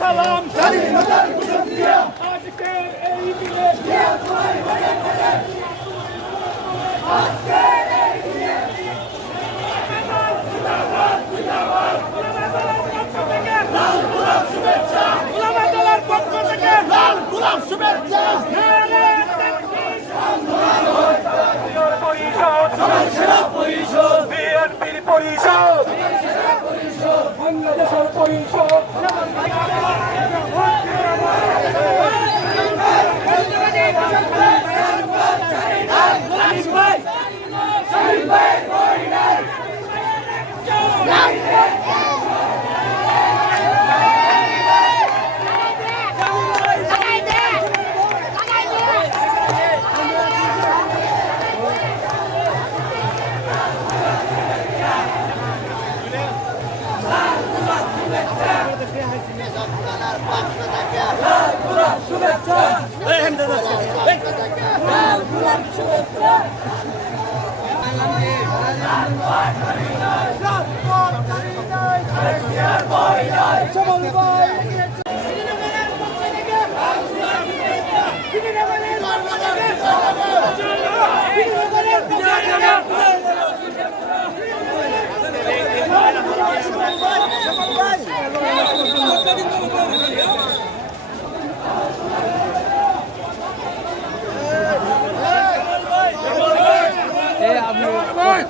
সালাম স্বাধীনতার ঘোষক দিয়া আজকের এই দিনে আজকের এই দিনে লাল গোলাপ শুভেচ্ছা গোলামের পক্ষ থেকে লাল গোলাপ শুভেচ্ছা সেরা পরিষদ বিএনপির পরিষদ বাংলাদেশের পরিষদ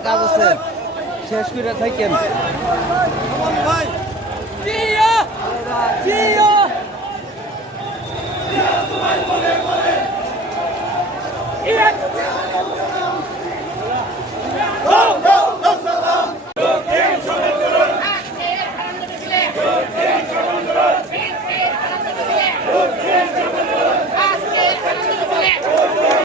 কাজ আছে শেষ করে থাকেন ইরাক